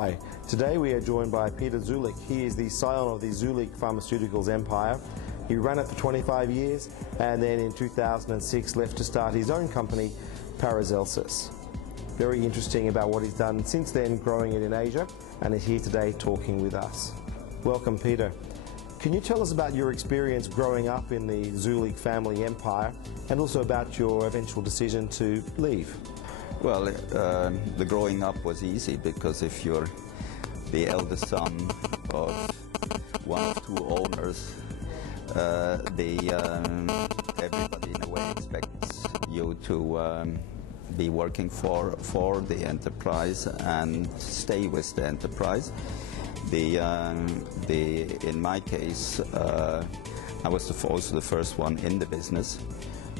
Hi, today we are joined by Peter Zeullig. He is the scion of the Zeullig Pharmaceuticals empire. He ran it for 25 years and then in 2006 left to start his own company, Paracelsus. Very interesting about what he's done since then, growing it in Asia, and is here today talking with us. Welcome, Peter. Can you tell us about your experience growing up in the Zeullig family empire and also about your eventual decision to leave? Well, the growing up was easy because if you're the eldest son of one of two owners, everybody in a way expects you to be working for the enterprise and stay with the enterprise. In my case, I was also the first one in the business,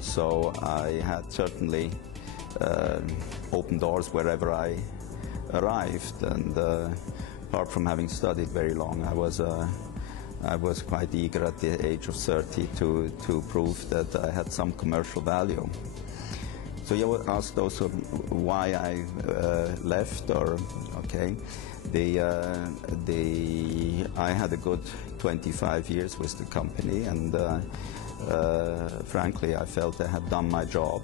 so I had certainly opened doors wherever I arrived, and apart from having studied very long, I was quite eager at the age of 30 to prove that I had some commercial value. So you asked also why I left, or okay. I had a good 25 years with the company, and frankly I felt I had done my job.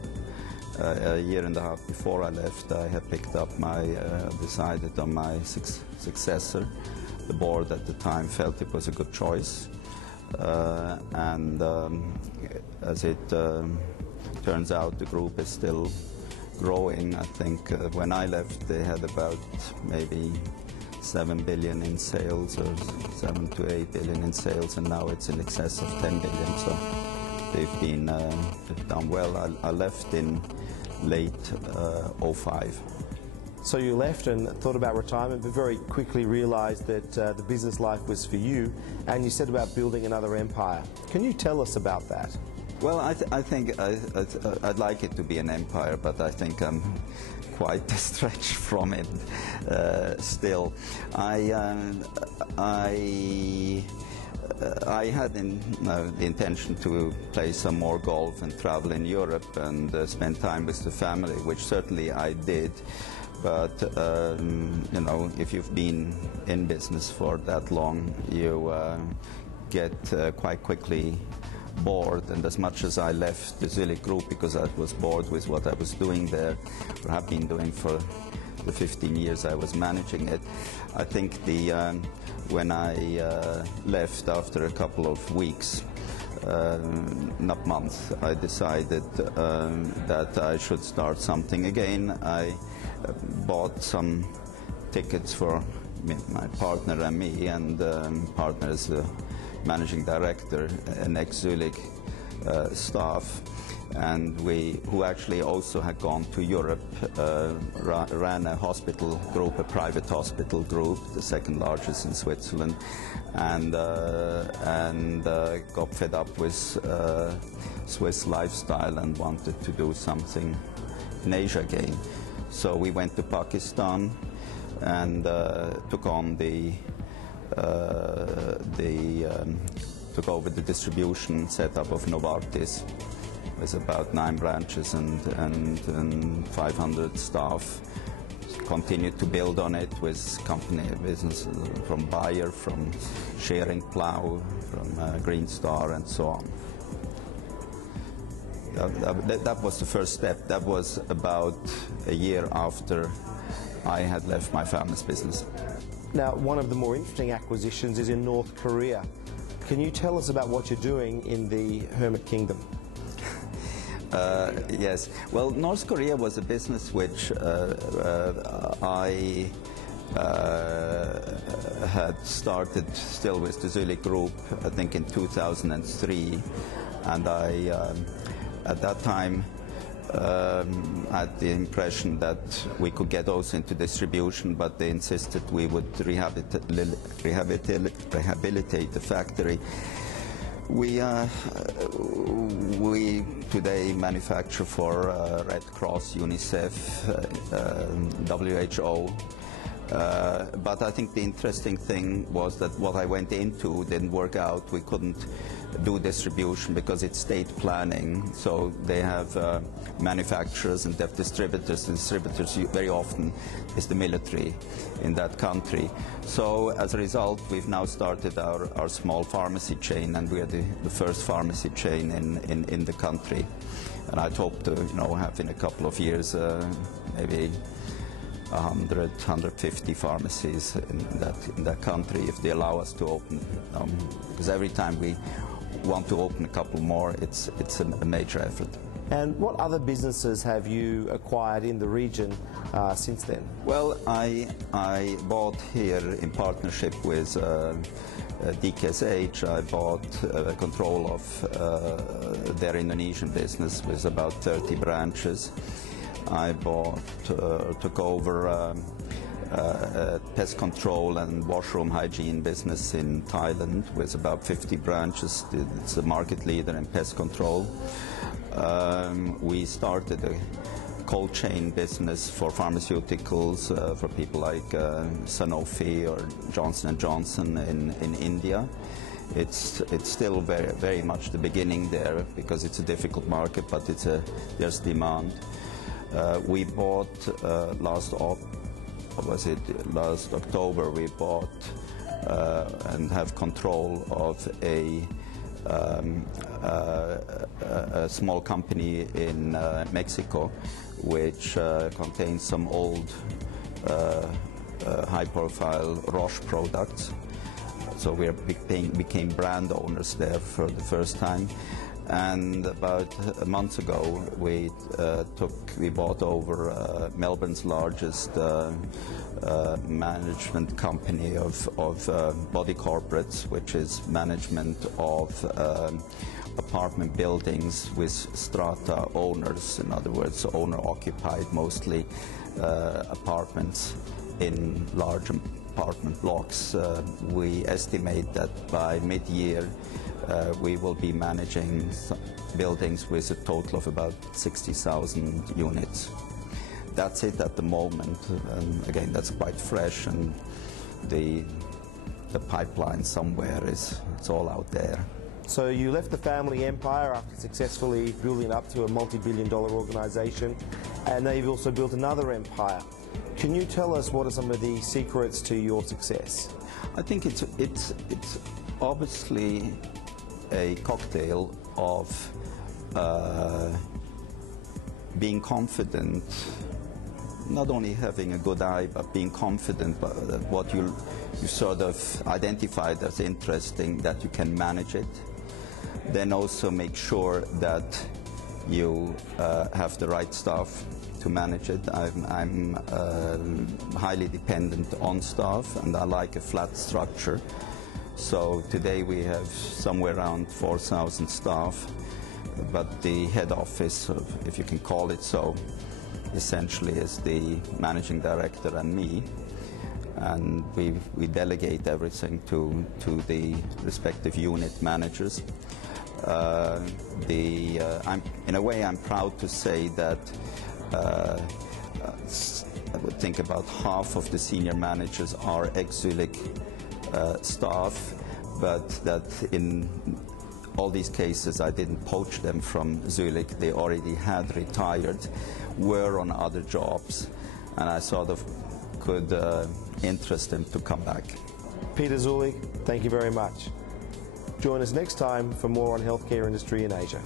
A year and a half before I left, I had picked up decided on my successor. The board at the time felt it was a good choice, and as it turns out, the group is still growing. I think when I left, they had about maybe 7 billion in sales, or 7 to 8 billion in sales, and now it's in excess of 10 billion. So they've done well. I left in late 05. So you left and thought about retirement, but very quickly realized that the business life was for you, and you said about building another empire. Can you tell us about that? Well, I think I'd like it to be an empire, but I think I'm quite a stretch from it still. I had the intention to play some more golf and travel in Europe and spend time with the family, which certainly I did. But you know, if you've been in business for that long, you get quite quickly bored. And as much as I left the Zeullig Group because I was bored with what I was doing there, or have been doing for the 15 years I was managing it, I think when I left after a couple of weeks, not months, I decided that I should start something again. I bought some tickets for my partner and me, and partner is the managing director, an ex-Zeullig staff, and who actually also had gone to Europe, ran a hospital group, a private hospital group, the second largest in Switzerland, and got fed up with Swiss lifestyle and wanted to do something in Asia again. So we went to Pakistan and took over the distribution setup of Novartis, with about 9 branches and 500 staff. Continued to build on it with company business from Bayer, from Schering Plough, from Green Star, and so on. That was the first step. That was about a year after I had left my family's business. Now, one of the more interesting acquisitions is in North Korea. Can you tell us about what you're doing in the Hermit Kingdom? Yes. Well, North Korea was a business which I had started still with the Zeullig Group, I think in 2003, and I at that time had the impression that we could get those into distribution, but they insisted we would rehabilitate the factory. We today manufacture for Red Cross, UNICEF, WHO, But I think the interesting thing was that what I went into didn't work out. We couldn't do distribution because it's state planning. So they have manufacturers and they have distributors. And distributors very often is the military in that country. So as a result, we've now started our small pharmacy chain, and we are the first pharmacy chain in the country. And I'd hope to have in a couple of years maybe 100, 150 pharmacies in that country if they allow us to open. Because every time we want to open a couple more, it's a major effort. And what other businesses have you acquired in the region since then? Well, I bought here in partnership with DKSH. I bought control of their Indonesian business with about 30 branches. I took over pest control and washroom hygiene business in Thailand with about 50 branches. It's the market leader in pest control. We started a cold chain business for pharmaceuticals for people like Sanofi or Johnson & Johnson in India. It's still very much the beginning there because it's a difficult market, but there's demand. We bought last October we bought and have control of a small company in Mexico which contains some old high-profile Roche products. So we became brand owners there for the first time. And about a month ago, we bought over Melbourne's largest management company of body corporates, which is management of apartment buildings with strata owners. In other words, owner-occupied, mostly apartments in large apartment blocks. We estimate that by mid-year we will be managing buildings with a total of about 60,000 units. That's it at the moment. Again, that's quite fresh, and the pipeline somewhere it's all out there. So you left the family empire after successfully building up to a multi-billion-dollar organization, and now you've also built another empire. Can you tell us what are some of the secrets to your success? I think it's obviously a cocktail of being confident, not only having a good eye, but being confident that what you sort of identified as interesting, that you can manage it. Then also make sure that you have the right staff to manage it. I'm highly dependent on staff, and I like a flat structure. So today we have somewhere around 4,000 staff, but the head office, if you can call it so, essentially is the managing director and me, and we delegate everything to the respective unit managers. In a way, I'm proud to say that I would think about half of the senior managers are ex-Zeullig staff, but that in all these cases I didn't poach them from Zeullig. They already had retired, were on other jobs, and I sort of could interest them to come back. Peter Zeullig, thank you very much. Join us next time for more on healthcare industry in Asia.